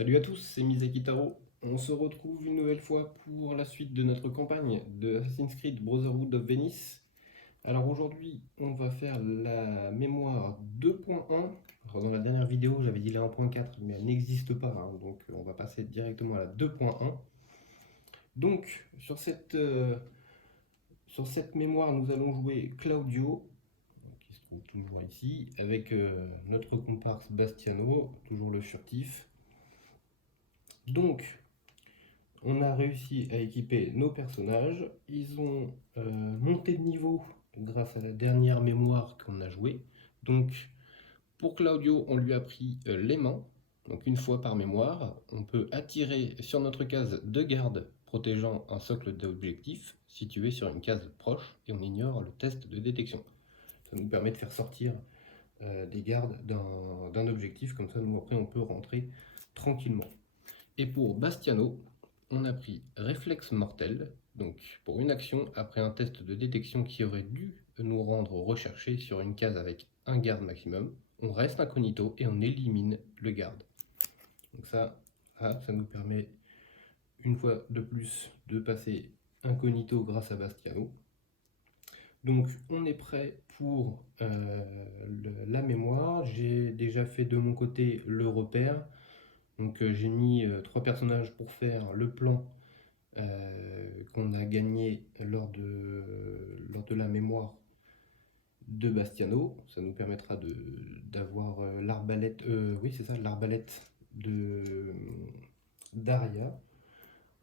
Salut à tous, c'est Misaki Taro. On se retrouve une nouvelle fois pour la suite de notre campagne de Assassin's Creed Brotherhood of Venice. Alors aujourd'hui, on va faire la mémoire 2.1. Alors dans la dernière vidéo, j'avais dit la 1.4, mais elle n'existe pas, donc on va passer directement à la 2.1. Donc sur cette mémoire, nous allons jouer Claudio, qui se trouve toujours ici, avec notre comparse Bastiano, toujours le furtif. Donc, on a réussi à équiper nos personnages. Ils ont monté de niveau grâce à la dernière mémoire qu'on a jouée. Donc, pour Claudio, on lui a pris l'aimant. Donc, une fois par mémoire, on peut attirer sur notre case deux gardes protégeant un socle d'objectifs situé sur une case proche et on ignore le test de détection. Ça nous permet de faire sortir des gardes d'un objectif, comme ça nous après on peut rentrer tranquillement. Et pour Bastiano, on a pris réflexe mortel, donc pour une action après un test de détection qui aurait dû nous rendre recherché sur une case avec un garde maximum, on reste incognito et on élimine le garde. Donc ça nous permet une fois de plus de passer incognito grâce à Bastiano. Donc on est prêt pour la mémoire. J'ai déjà fait de mon côté le repère. Donc j'ai mis 3 personnages pour faire le plan qu'on a gagné lors de la mémoire de Bastiano. Ça nous permettra d'avoir l'arbalète, oui c'est ça, l'arbalète d'Aria.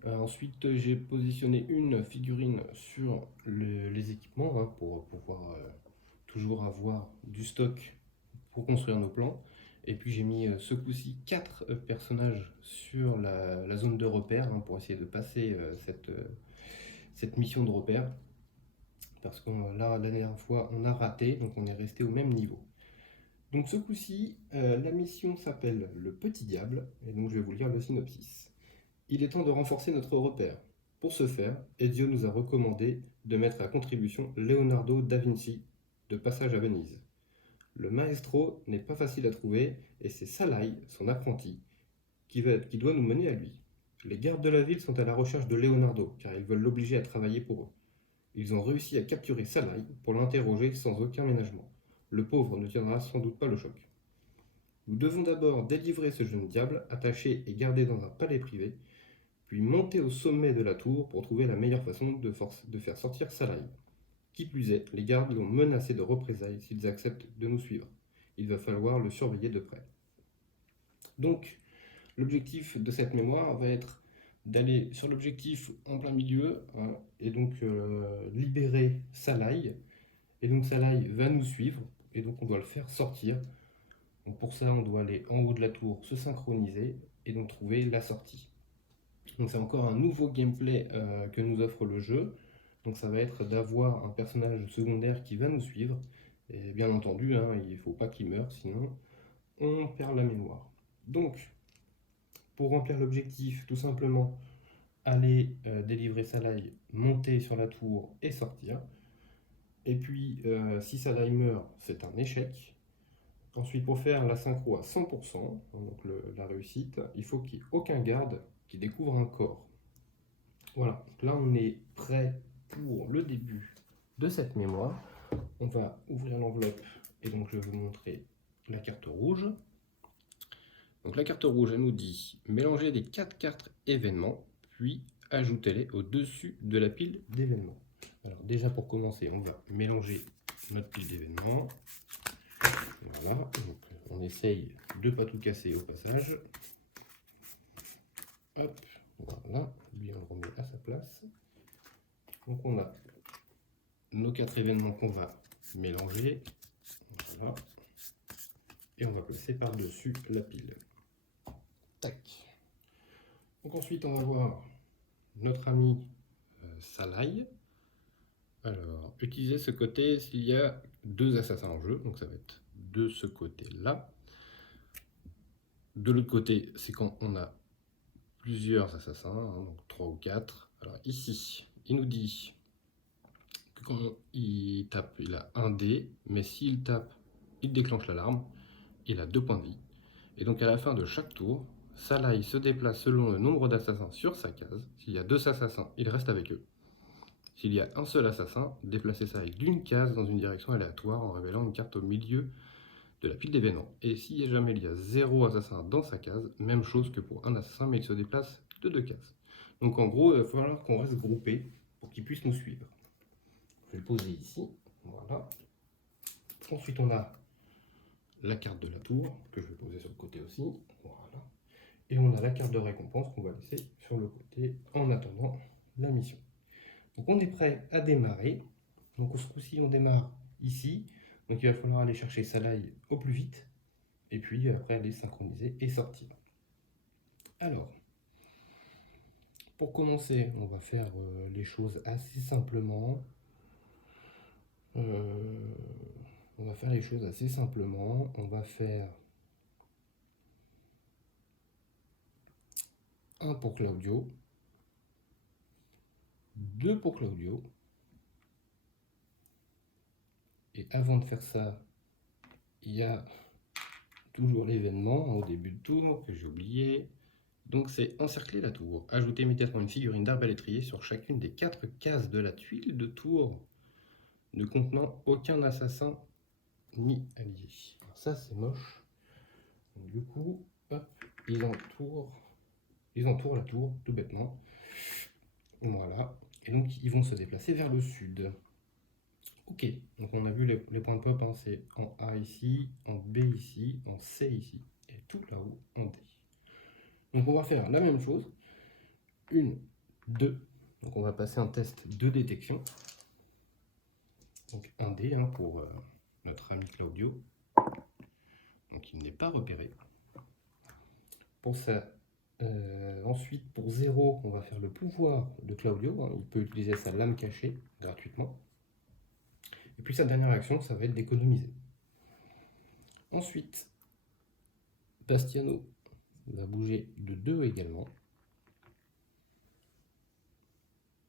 Ensuite, j'ai positionné une figurine sur les équipements pour pouvoir toujours avoir du stock pour construire nos plans. Et puis j'ai mis ce coup-ci 4 personnages sur la zone de repère pour essayer de passer cette mission de repère. Parce que là, la dernière fois, on a raté, donc on est resté au même niveau. Donc ce coup-ci, la mission s'appelle le Petit Diable, et donc je vais vous lire le synopsis. Il est temps de renforcer notre repère. Pour ce faire, Ezio nous a recommandé de mettre à contribution Leonardo da Vinci, de passage à Venise. Le maestro n'est pas facile à trouver et c'est Salai, son apprenti, qui doit nous mener à lui. Les gardes de la ville sont à la recherche de Leonardo car ils veulent l'obliger à travailler pour eux. Ils ont réussi à capturer Salai pour l'interroger sans aucun ménagement. Le pauvre ne tiendra sans doute pas le choc. Nous devons d'abord délivrer ce jeune diable, attaché et gardé dans un palais privé, puis monter au sommet de la tour pour trouver la meilleure façon de faire sortir Salai. Qui plus est, les gardes l'ont menacé de représailles s'ils acceptent de nous suivre. Il va falloir le surveiller de près. Donc, l'objectif de cette mémoire va être d'aller sur l'objectif en plein milieu et donc libérer Salai. Et donc Salai va nous suivre et donc on doit le faire sortir. Donc pour ça, on doit aller en haut de la tour, se synchroniser et donc trouver la sortie. Donc c'est encore un nouveau gameplay que nous offre le jeu. Donc ça va être d'avoir un personnage secondaire qui va nous suivre. Et bien entendu, il ne faut pas qu'il meure, sinon on perd la mémoire. Donc, pour remplir l'objectif, tout simplement, aller délivrer Salai, monter sur la tour et sortir. Et puis, si Salai meurt, c'est un échec. Ensuite, pour faire la synchro à 100%, donc la réussite, il faut qu'il n'y ait aucun garde qui découvre un corps. Voilà, donc là on est prêt pour le début de cette mémoire. On va ouvrir l'enveloppe et donc je vais vous montrer la carte rouge. Donc la carte rouge, elle nous dit mélanger les 4 cartes événements, puis ajoutez-les au-dessus de la pile d'événements. Alors déjà pour commencer, on va mélanger notre pile d'événements. Voilà, donc on essaye de ne pas tout casser au passage. Hop, voilà, lui on le remet à sa place. Donc on a nos 4 événements qu'on va mélanger. Voilà. Et on va placer par-dessus la pile. Tac. Donc ensuite on va voir notre ami Salai. Alors, utiliser ce côté s'il y a 2 assassins en jeu, donc ça va être de ce côté-là. De l'autre côté, c'est quand on a plusieurs assassins, donc 3 ou 4. Alors ici, il nous dit que quand il tape, il a 1 dé, mais s'il tape, il déclenche l'alarme, il a 2 points de vie. Et donc à la fin de chaque tour, Salai se déplace selon le nombre d'assassins sur sa case. S'il y a 2 assassins, il reste avec eux. S'il y a un seul assassin, déplacez Salai d'une case dans une direction aléatoire en révélant une carte au milieu de la pile d'événements. Et si jamais il y a 0 assassin dans sa case, même chose que pour un assassin, mais il se déplace de 2 cases. Donc en gros, il va falloir qu'on reste groupé pour qu'il puisse nous suivre. Je vais le poser ici, voilà. Ensuite on a la carte de la tour, que je vais poser sur le côté aussi, voilà. Et on a la carte de récompense qu'on va laisser sur le côté en attendant la mission. Donc on est prêt à démarrer. Donc ce coup-ci on démarre ici. Donc il va falloir aller chercher Salai au plus vite. Et puis après aller synchroniser et sortir. Alors, pour commencer, on va faire les choses assez simplement. On va faire les choses assez simplement. On va faire un pour Claudio, 2 pour Claudio. Et avant de faire ça, il y a toujours l'événement au début de tour que j'ai oublié. Donc c'est encercler la tour. Ajoutez immédiatement une figurine d'arbalétrier sur chacune des 4 cases de la tuile de tour ne contenant aucun assassin ni allié. Alors ça c'est moche. Donc, du coup, hop, ils entourent la tour tout bêtement. Voilà. Et donc ils vont se déplacer vers le sud. Ok, donc on a vu les points de pop, hein, c'est en A ici, en B ici, en C ici, et tout là-haut en D. Donc on va faire la même chose. 1, 2. Donc on va passer un test de détection. Donc un D hein, pour notre ami Claudio. Donc il n'est pas repéré. Pour ça, ensuite pour 0, on va faire le pouvoir de Claudio. Hein, il peut utiliser sa lame cachée gratuitement. Et puis sa dernière action, ça va être d'économiser. Ensuite, Bastiano va bouger de 2 également.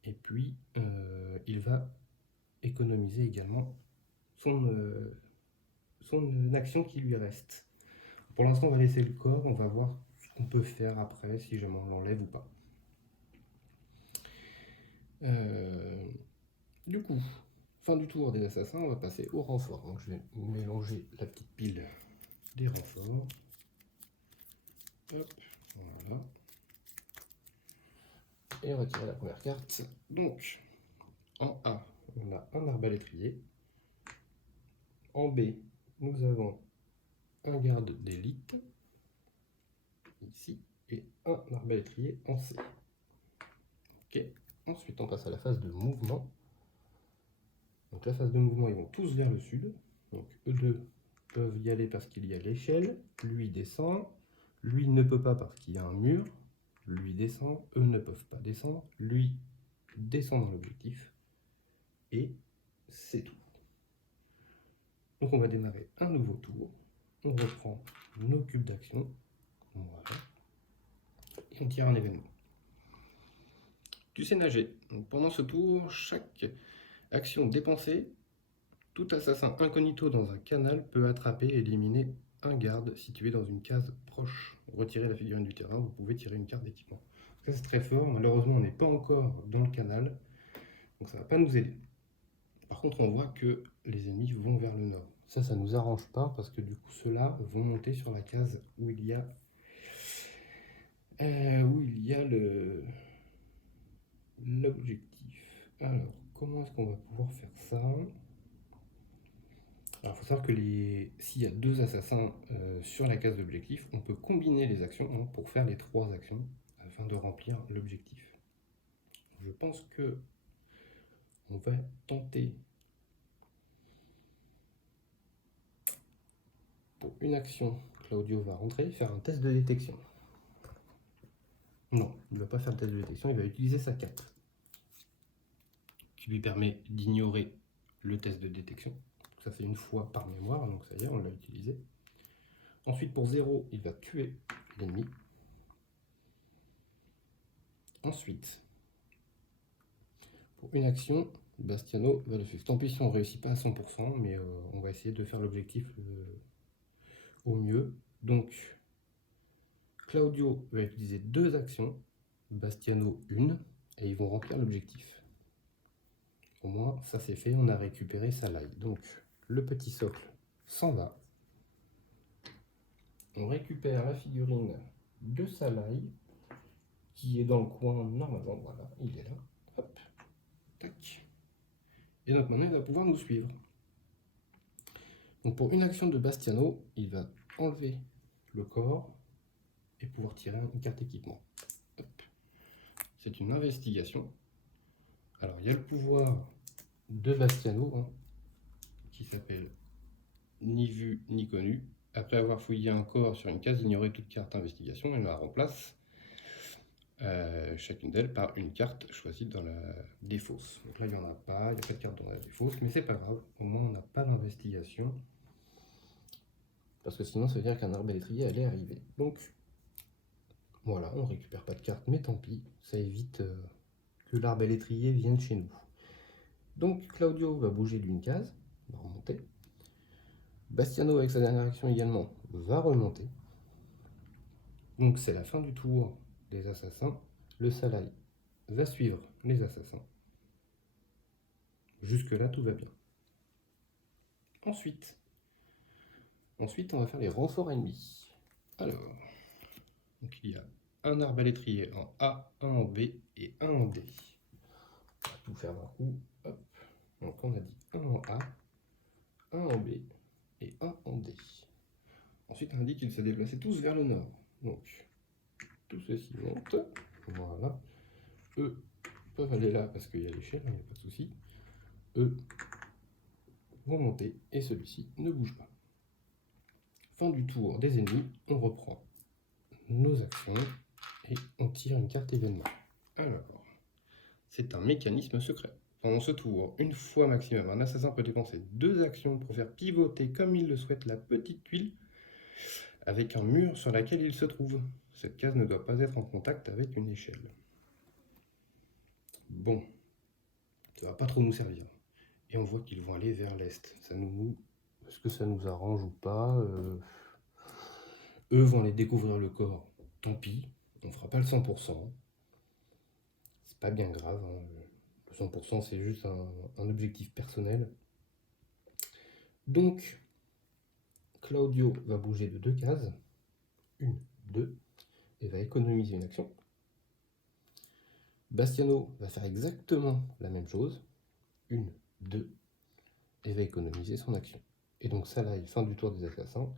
Et puis, il va économiser également son action qui lui reste. Pour l'instant, on va laisser le corps, on va voir ce qu'on peut faire après, si jamais on l'enlève ou pas. Du coup, fin du tour des assassins, on va passer au renfort. Donc je vais mélanger la petite pile des renforts. Hop, voilà. Et retirer la première carte. Donc, en A, on a un arbalétrier. En B, nous avons un garde d'élite, ici, et un arbalétrier en C. Ok, ensuite on passe à la phase de mouvement. Donc la phase de mouvement, ils vont tous vers le sud. Donc eux deux peuvent y aller parce qu'il y a l'échelle. Lui descend. Lui ne peut pas parce qu'il y a un mur. Lui descend. Eux ne peuvent pas descendre. Lui descend dans l'objectif. Et c'est tout. Donc on va démarrer un nouveau tour. On reprend nos cubes d'action. Voilà. Et on tire un événement. Tu sais nager. Donc pendant ce tour, chaque action dépensée, tout assassin incognito dans un canal peut attraper et éliminer un garde situé dans une case proche. Retirez la figurine du terrain, vous pouvez tirer une carte d'équipement. Ça c'est très fort, malheureusement on n'est pas encore dans le canal, donc ça ne va pas nous aider. Par contre on voit que les ennemis vont vers le nord. Ça ne nous arrange pas parce que du coup ceux-là vont monter sur la case où il y a l'objectif. Alors comment est-ce qu'on va pouvoir faire ça ? Alors, il faut savoir que s'il y a 2 assassins sur la case d'objectif, on peut combiner les actions hein, pour faire les 3 actions afin de remplir l'objectif. Je pense que on va tenter pour une action. Claudio va rentrer, faire un test de détection. Non, il ne va pas faire le test de détection, il va utiliser sa cape qui lui permet d'ignorer le test de détection. Ça c'est une fois par mémoire, donc ça y est, on l'a utilisé. Ensuite pour 0, il va tuer l'ennemi. Ensuite, pour une action, Bastiano va le suivre. Tant pis si on ne réussit pas à 100%, mais on va essayer de faire l'objectif au mieux. Donc, Claudio va utiliser 2 actions, Bastiano une, et ils vont remplir l'objectif. Au moins, ça c'est fait, on a récupéré sa laille. Donc, le petit socle s'en va. On récupère la figurine de sa laille, qui est dans le coin normalement, voilà, il est là. Hop, tac. Et donc maintenant, il va pouvoir nous suivre. Donc pour une action de Bastiano, il va enlever le corps et pouvoir tirer une carte équipement. C'est une investigation. Alors il y a le pouvoir de Bastiano, hein, qui s'appelle ni vu ni connu. Après avoir fouillé un corps sur une case, ignorer toute carte investigation, elle la remplace, chacune d'elles, par une carte choisie dans la défausse. Donc là il n'y en a pas, il n'y a pas de carte dans la défausse, mais c'est pas grave, au moins on n'a pas l'investigation. Parce que sinon ça veut dire qu'un arbalétrier allait arriver. Donc voilà, on récupère pas de carte, mais tant pis, ça évite que l'arbalétrier vienne chez nous. Donc Claudio va bouger d'une case, va remonter. Bastiano avec sa dernière action également va remonter. Donc c'est la fin du tour des assassins. Le Salaï va suivre les assassins. Jusque là tout va bien. Ensuite on va faire les renforts ennemis. Alors, donc il y a un arbalétrier en A, un en B et un en D. On va tout faire d'un coup. Hop. Donc on a dit un en A, un en B et un en D. Ensuite on a dit qu'ils se déplaçaient tous vers le nord. Donc tout ceci monte. Voilà. Eux peuvent aller là parce qu'il y a l'échelle, il n'y a pas de souci. Eux vont monter et celui-ci ne bouge pas. Fin du tour des ennemis, on reprend nos actions et on tire une carte événement. Alors, c'est un mécanisme secret. Pendant ce tour, une fois maximum, un assassin peut dépenser 2 actions pour faire pivoter comme il le souhaite la petite tuile avec un mur sur laquelle il se trouve. Cette case ne doit pas être en contact avec une échelle. Bon, ça va pas trop nous servir. Et on voit qu'ils vont aller vers l'est. Est-ce que ça nous arrange ou pas? Eux vont aller découvrir le corps. Tant pis, on fera pas le 100%. C'est pas bien grave, hein. Le 100% c'est juste un objectif personnel. Donc, Claudio va bouger de 2 cases. 1, 2, et va économiser une action. Bastiano va faire exactement la même chose. 1, 2, et va économiser son action. Et donc Salaï, fin du tour des assassins,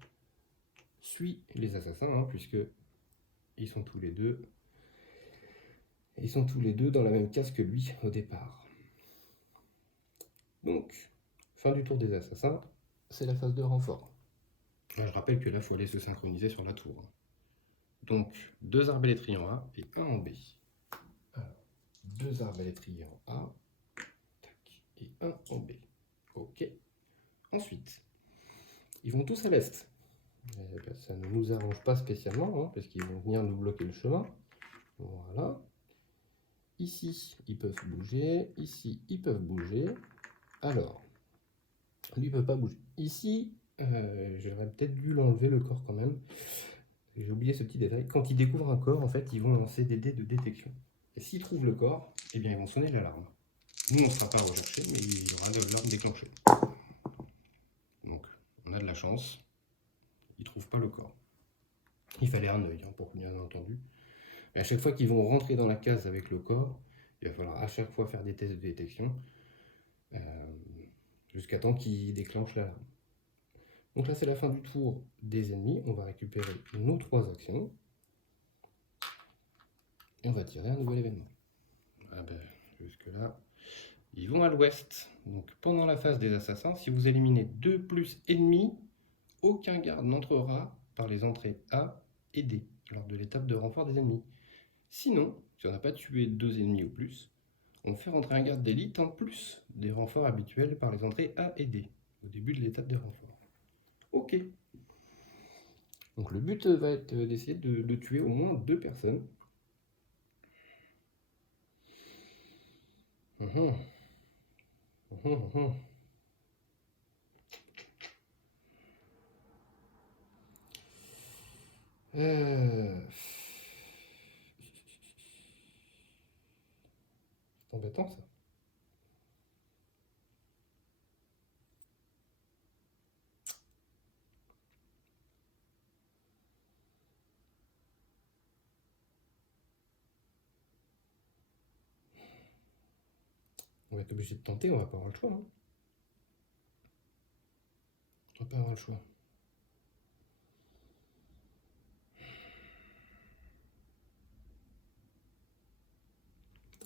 suit les assassins, hein, puisque ils sont tous les deux dans la même case que lui au départ. Donc, fin du tour des assassins, c'est la phase de renfort. Là, je rappelle que là, il faut aller se synchroniser sur la tour. Donc, 2 arbalétriers en A et 1 en B. Alors, 2 arbalétriers en A, tac, et 1 en B. Ok. Ensuite, ils vont tous à l'est. Ça ne nous arrange pas spécialement, hein, parce qu'ils vont venir nous bloquer le chemin. Voilà. Ici, ils peuvent bouger. Ici, ils peuvent bouger. Alors, lui ne peut pas bouger. Ici, j'aurais peut-être dû l'enlever le corps quand même. J'ai oublié ce petit détail. Quand ils découvrent un corps, en fait, ils vont lancer des dés de détection. Et s'ils trouvent le corps, eh bien, ils vont sonner l'alarme. Nous, on ne sera pas recherché, mais il y aura de l'alarme déclenchée. Donc, on a de la chance. Ils ne trouvent pas le corps. Il fallait un œil, hein, pour bien entendu. Mais à chaque fois qu'ils vont rentrer dans la case avec le corps, il va falloir à chaque fois faire des tests de détection jusqu'à temps qu'ils déclenchent l'alarme. Donc là, c'est la fin du tour des ennemis. On va récupérer nos 3 actions. Et on va tirer un nouvel événement. Ah ben, jusque-là, ils vont à l'ouest. Donc pendant la phase des assassins, si vous éliminez 2 plus ennemis, aucun garde n'entrera par les entrées A et D lors de l'étape de renfort des ennemis. Sinon, si on n'a pas tué 2 ennemis ou plus, on fait rentrer un garde d'élite en plus des renforts habituels par les entrées A et D au début de l'étape des renforts. Ok. Donc le but va être d'essayer de tuer au moins 2 personnes. C'est embêtant ça. On va être obligé de tenter, on va pas avoir le choix. Hein. On va pas avoir le choix.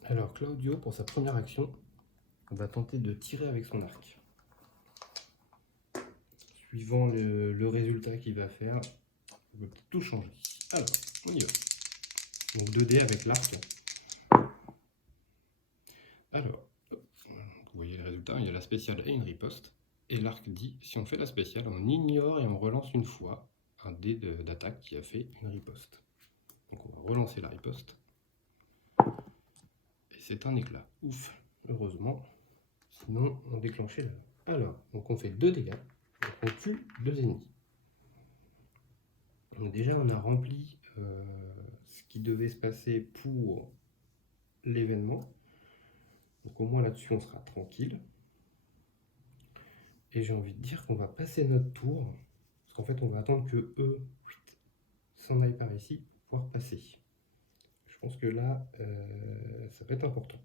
Alors Claudio, pour sa première action, va tenter de tirer avec son arc. Suivant le résultat qu'il va faire, on peut tout changer. Alors, on y va. Donc 2 dés avec l'arc. Alors, vous voyez le résultat, il y a la spéciale et une riposte. Et l'arc dit, si on fait la spéciale, on ignore et on relance une fois un dé d'attaque qui a fait une riposte. Donc on va relancer la riposte. Et c'est un éclat. Ouf, heureusement. Sinon, on déclenchait là. Alors, donc on fait 2 dégâts. Donc on tue 2 ennemis. Donc déjà, on a rempli ce qui devait se passer pour l'événement. Donc au moins là-dessus, on sera tranquille. Et j'ai envie de dire qu'on va passer notre tour. Parce qu'en fait, on va attendre que eux s'en aillent par ici pour pouvoir passer. Je pense que là, ça va être important.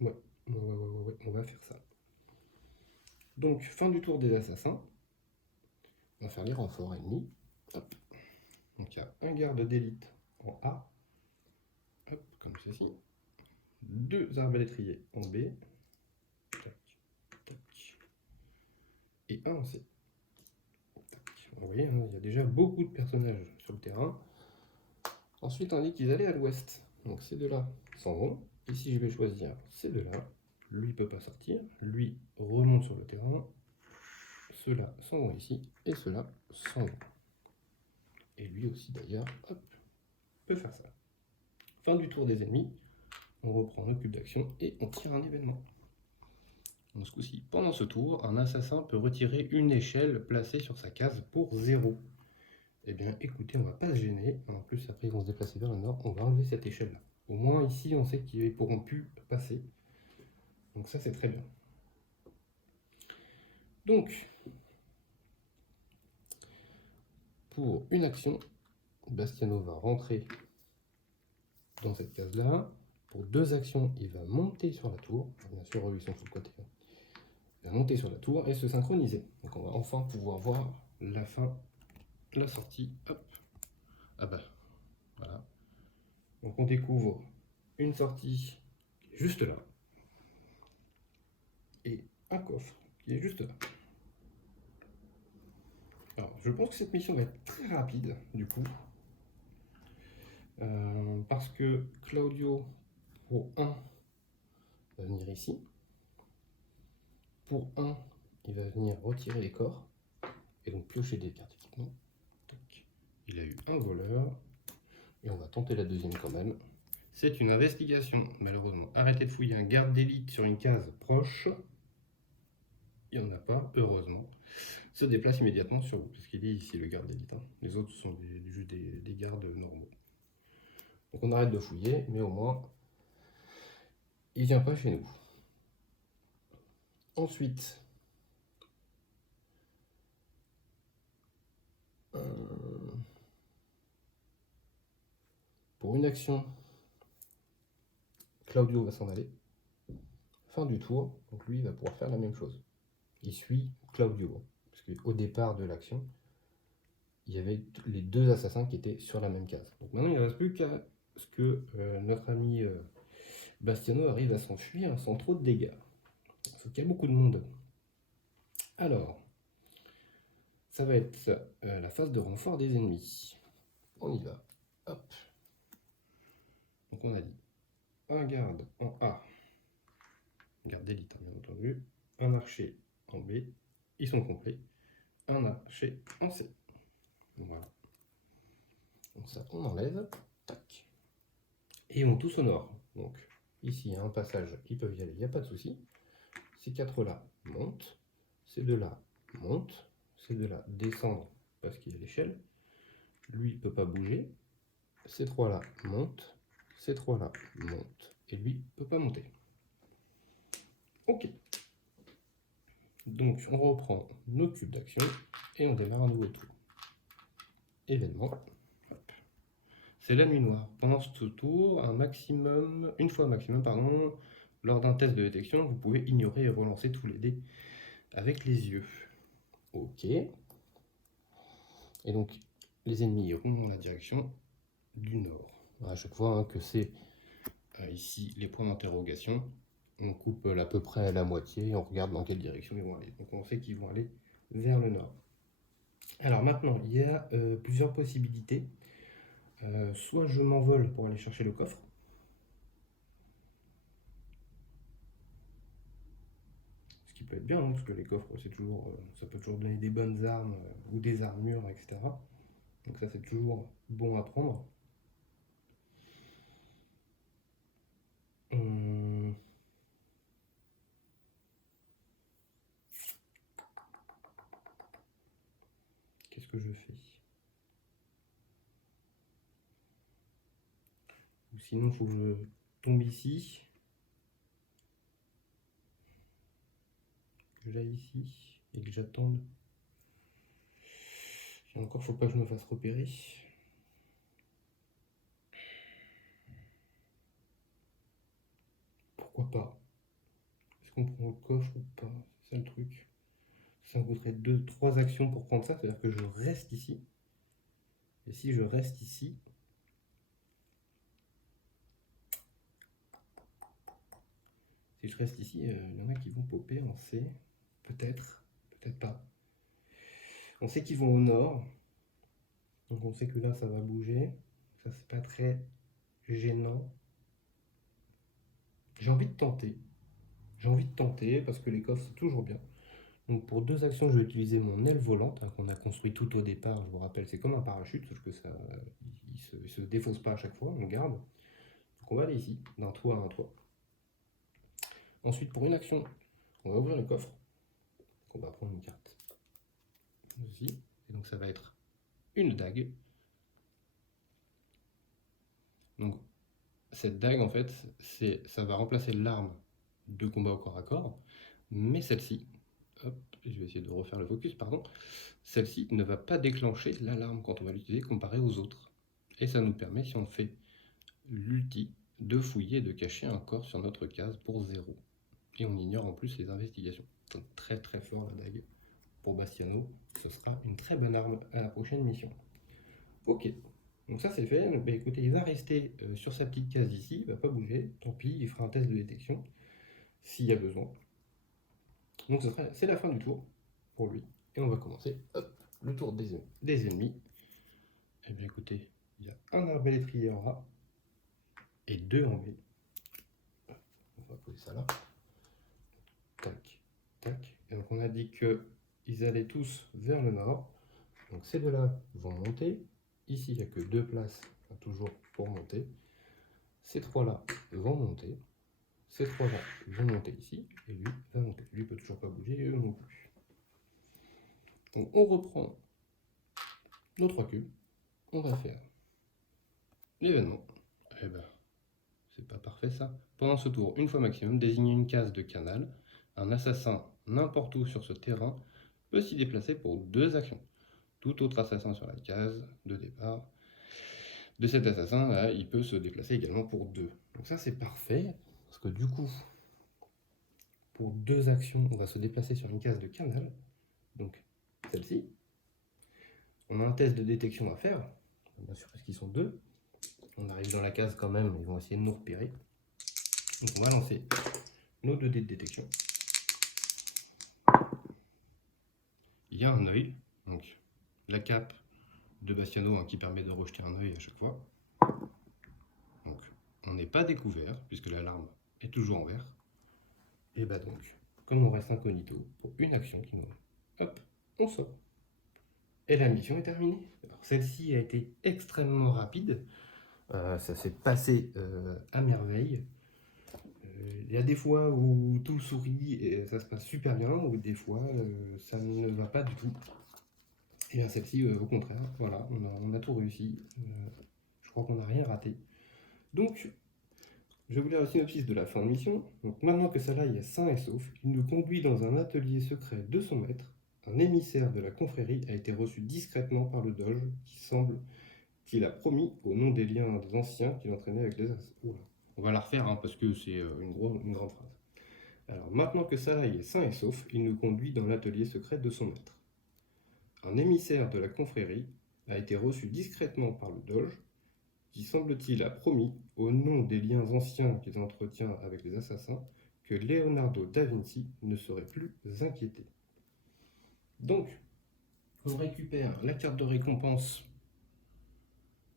Ouais, on va faire ça. Donc, fin du tour des assassins. On va faire les renforts ennemis. Hop. Donc, il y a un garde d'élite en A. Hop, comme ceci. 2 arbalétriers en B. Tac, tac. Et un en C. Tac. Vous voyez, hein, il y a déjà beaucoup de personnages sur le terrain. Ensuite, on dit qu'ils allaient à l'ouest. Donc, ces deux-là s'en vont. Ici, je vais choisir ces deux-là. Lui, il ne peut pas sortir. Lui remonte sur le terrain. Ceux-là s'en vont ici. Et ceux-là s'en vont. Et lui aussi, d'ailleurs, hop, peut faire ça. Fin du tour des ennemis. On reprend nos cubes d'action et on tire un événement. Donc, ce coup-ci, pendant ce tour, un assassin peut retirer une échelle placée sur sa case pour 0. Eh bien, écoutez, on ne va pas se gêner. En plus, après, ils vont se déplacer vers le nord. On va enlever cette échelle-là. Au moins, ici, on sait qu'ils pourront plus passer. Donc ça, c'est très bien. Donc, pour une action, Bastiano va rentrer dans cette case-là. Pour 2 actions, il va monter sur la tour. Bien sûr, ils sont sur le côté. Il va monter sur la tour et se synchroniser. Donc on va enfin pouvoir voir la fin, la sortie. Hop. Ah bah, voilà. Donc on découvre une sortie qui est juste là. Et un coffre qui est juste là. Alors, je pense que cette mission va être très rapide, du coup. Parce que Claudio, pour 1, va venir ici. Pour 1, il va venir retirer les corps. Et donc piocher des cartes d'équipement. Il a eu un voleur. Et on va tenter la deuxième quand même. C'est une investigation, malheureusement. Arrêtez de fouiller un garde d'élite sur une case proche. Il n'y en a pas, heureusement. Se déplace immédiatement sur vous, parce qu'il est ici le garde d'élite. Hein. Les autres sont juste des gardes normaux. Donc on arrête de fouiller, mais au moins, il ne vient pas chez nous. Ensuite, pour une action, Claudio va s'en aller. Fin du tour, donc lui il va pouvoir faire la même chose. Il suit Claudio, parce qu'au départ de l'action, il y avait les 2 assassins qui étaient sur la même case. Donc maintenant il ne reste plus qu'à ce que notre ami Bastiano arrive à s'enfuir sans trop de dégâts. Sauf qu'il y a beaucoup de monde. Alors, ça va être la phase de renfort des ennemis. On y va. Hop. Donc on a dit un garde en A, garde d'élite bien entendu, un archer en B, ils sont complets, un archer en C. Voilà. Donc ça, on enlève. Tac. Et on tous au nord. Donc ici, il y a un passage, ils peuvent y aller, il n'y a pas de souci. Ces 4-là montent, ces 2-là montent, ces 2-là descendent parce qu'il y a l'échelle. Lui, il ne peut pas bouger. Ces trois-là montent. Ces trois-là montent. Et lui, ne peut pas monter. Ok. Donc, on reprend nos cubes d'action et on démarre un nouveau tour. Événement. C'est la nuit noire. Pendant ce tour, une fois maximum, lors d'un test de détection, vous pouvez ignorer et relancer tous les dés avec les yeux. Ok. Et donc, les ennemis iront dans la direction du nord. À chaque fois que c'est ici les points d'interrogation, on coupe à peu près à la moitié et on regarde dans quelle direction ils vont aller. Donc on sait qu'ils vont aller vers le nord. Alors maintenant, il y a plusieurs possibilités. Soit je m'envole pour aller chercher le coffre. Ce qui peut être bien, hein, parce que les coffres, c'est toujours, ça peut toujours donner des bonnes armes ou des armures, etc. Donc ça, c'est toujours bon à prendre. Qu'est-ce que je fais? Ou sinon, il faut que je tombe ici. Que j'aille ici et que j'attende. Et encore, faut pas que je me fasse repérer. Pourquoi pas? Est-ce qu'on prend le coffre ou pas? C'est ça le truc. Ça me coûterait 2-3 actions pour prendre ça, c'est-à-dire que je reste ici. Et si je reste ici, si je reste ici, il y en a qui vont popper, on sait. Peut-être, peut-être pas. On sait qu'ils vont au nord. Donc on sait que là, ça va bouger. Ça, c'est pas très gênant. J'ai envie de tenter. J'ai envie de tenter parce que les coffres, c'est toujours bien. Donc pour 2 actions, je vais utiliser mon aile volante qu'on a construit tout au départ. Je vous rappelle, c'est comme un parachute, sauf que ça, il se défausse pas à chaque fois, on garde. Donc on va aller ici, d'un toit à un toit. Ensuite, pour une action, on va ouvrir le coffre. Donc on va prendre une carte ici. Et donc ça va être une dague. Donc cette dague, en fait, ça va remplacer l'arme de combat au corps à corps. Mais celle-ci, hop, je vais essayer de refaire le focus, pardon. Celle-ci ne va pas déclencher l'alarme quand on va l'utiliser comparé aux autres. Et ça nous permet, si on fait l'ulti, de fouiller et de cacher un corps sur notre case pour 0. Et on ignore en plus les investigations. Donc très très fort la dague. Pour Bastiano, ce sera une très bonne arme à la prochaine mission. Ok, donc ça c'est fait. Bah, écoutez, il va rester sur sa petite case ici, il ne va pas bouger. Tant pis, il fera un test de détection s'il y a besoin. Donc c'est la fin du tour pour lui. Et on va commencer le tour des ennemis. Et bien écoutez, il y a un arbalétrier en A et 2 en B. On va poser ça là. Tac, tac. Et donc on a dit qu'ils allaient tous vers le nord. Donc ces deux-là vont monter. Ici, il n'y a que 2 places, toujours pour monter. Ces 3-là vont monter. Ces 3-là vont monter ici. Et lui va monter. Lui ne peut toujours pas bouger, et eux non plus. Donc on reprend nos 3 cubes. On va faire l'événement. Eh ben, c'est pas parfait ça. Pendant ce tour, une fois maximum, désignez une case de canal. Un assassin n'importe où sur ce terrain peut s'y déplacer pour 2 actions. Tout autre assassin sur la case de départ de cet assassin, là, il peut se déplacer également pour 2. Donc ça c'est parfait, parce que du coup, pour 2 actions, on va se déplacer sur une case de canal. Donc celle-ci. On a un test de détection à faire, bien sûr parce qu'ils sont 2. On arrive dans la case quand même, ils vont essayer de nous repérer. Donc on va lancer nos 2 dés de détection. Il y a un œil, donc la cape de Bastiano qui permet de rejeter un œil à chaque fois. Donc on n'est pas découvert puisque l'alarme est toujours en vert. Et bah donc, comme on reste incognito, pour une action qui nous... Hop, on sort. Et la mission est terminée. Celle-ci a été extrêmement rapide. Ça s'est passé à merveille. Il y a des fois où tout sourit et ça se passe super bien, ou des fois ça ne va pas du tout. Et bien celle-ci, au contraire, voilà, on a tout réussi. Je crois qu'on n'a rien raté. Donc, je vais vous lire le synopsis de la fin de mission. Donc, maintenant que Salah est sain et sauf, il nous conduit dans un atelier secret de son maître. Un émissaire de la confrérie a été reçu discrètement par le doge, qui semble qu'il a promis, au nom des liens anciens qu'il entraînait avec les as. Oula. On va la refaire hein, parce que c'est une grande phrase. Alors, maintenant que Salah est sain et sauf, il nous conduit dans l'atelier secret de son maître. Un émissaire de la confrérie a été reçu discrètement par le doge, qui semble-t-il a promis, au nom des liens anciens qu'il entretient avec les assassins, que Leonardo da Vinci ne serait plus inquiété. Donc, on récupère la carte de récompense.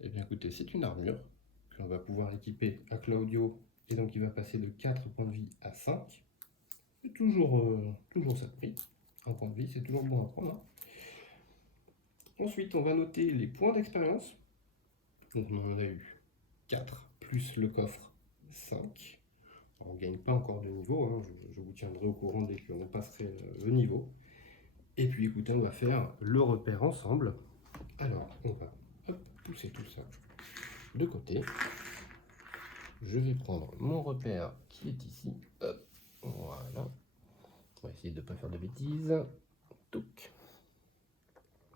Eh bien écoutez, c'est une armure que l'on va pouvoir équiper à Claudio, et donc il va passer de 4 points de vie à 5. C'est toujours ça de prix. Un point de vie, c'est toujours bon à prendre. Hein. Ensuite, on va noter les points d'expérience. Donc on en a eu 4, plus le coffre 5. Alors, on ne gagne pas encore de niveau, hein. Je vous tiendrai au courant dès qu'on passerait le niveau. Et puis écoutez, on va faire le repère ensemble. Alors, on va pousser tout ça de côté. Je vais prendre mon repère qui est ici. Hop, voilà. On va essayer de ne pas faire de bêtises. Touc.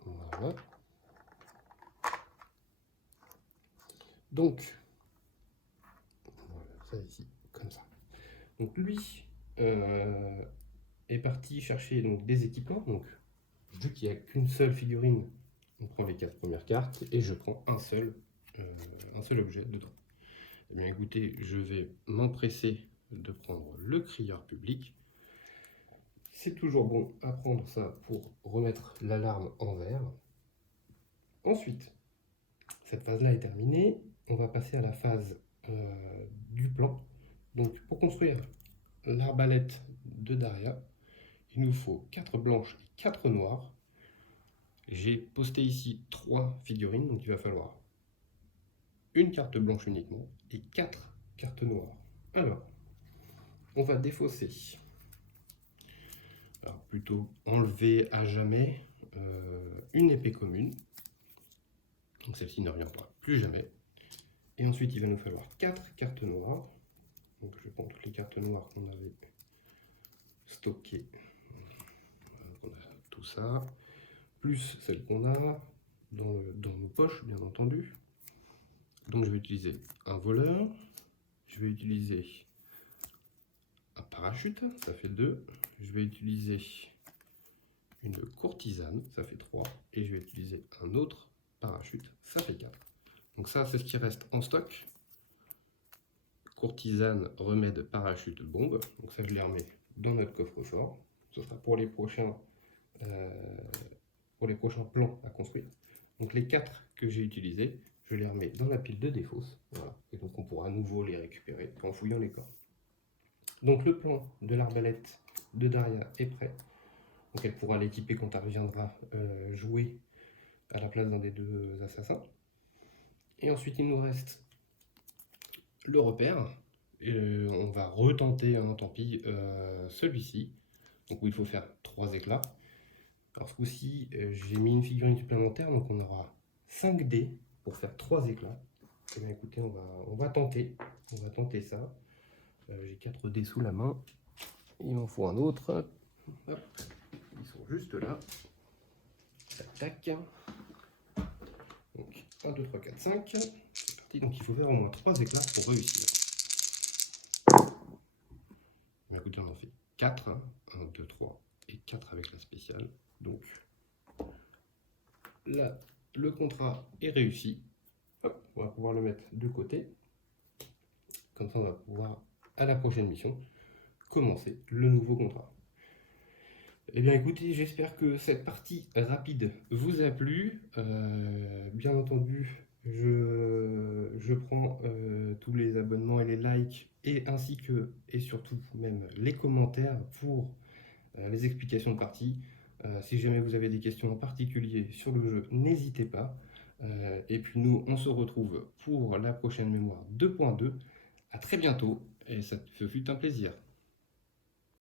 Voilà. Donc, voilà, ça ici, comme ça. Donc lui est parti chercher donc, des équipements. Donc, vu qu'il n'y a qu'une seule figurine, on prend les 4 premières cartes et je prends un seul objet dedans. Eh bien écoutez, je vais m'empresser de prendre le crieur public. C'est toujours bon à prendre ça pour remettre l'alarme en vert. Ensuite, cette phase-là est terminée. On va passer à la phase du plan. Donc pour construire l'arbalète de Daria, il nous faut 4 blanches et 4 noires. J'ai posté ici 3 figurines, donc il va falloir une carte blanche uniquement et 4 cartes noires. Alors, on va défausser. Alors plutôt enlever à jamais une épée commune. Donc celle-ci ne reviendra plus jamais. Et ensuite, il va nous falloir 4 cartes noires. Donc je prends toutes les cartes noires qu'on avait stockées. On a tout ça. Plus celles qu'on a dans nos poches, bien entendu. Donc je vais utiliser un voleur. Je vais utiliser un parachute, ça fait 2. Je vais utiliser une courtisane, ça fait 3. Et je vais utiliser un autre parachute, ça fait 4. Donc ça, c'est ce qui reste en stock. Courtisane, remède, parachute, bombe. Donc ça, je les remets dans notre coffre-fort. Ce sera pour les prochains plans à construire. Donc les 4 que j'ai utilisés, je les remets dans la pile de défausse. Voilà. Et donc on pourra à nouveau les récupérer en fouillant les corps. Donc le plan de l'arbalète de Daria est prêt. Donc elle pourra l'équiper quand elle reviendra jouer à la place d'un des 2 assassins. Et ensuite il nous reste le repère. On va retenter, hein, tant pis, celui-ci. Donc où il faut faire 3 éclats. Alors ce coup-ci, j'ai mis une figurine supplémentaire, donc on aura 5 dés pour faire 3 éclats. Et bien écoutez, on va tenter ça. J'ai 4 dés sous la main. Il m'en faut un autre. Hop. Ils sont juste là. Tac. Donc 1, 2, 3, 4, 5. C'est parti. Donc il faut faire au moins 3 éclats pour réussir. Mais écoutez, on en fait 4. 1, 2, 3 et 4 avec la spéciale. Donc là, le contrat est réussi. Hop, on va pouvoir le mettre de côté. Comme ça, on va pouvoir, à la prochaine mission, commencer le nouveau contrat. Eh bien écoutez, j'espère que cette partie rapide vous a plu. Bien entendu, je prends tous les abonnements et les likes, ainsi que, et surtout même les commentaires pour les explications de partie. Si jamais vous avez des questions en particulier sur le jeu, n'hésitez pas. Et puis nous, on se retrouve pour la prochaine mémoire 2.2. À très bientôt, et ça fut un plaisir.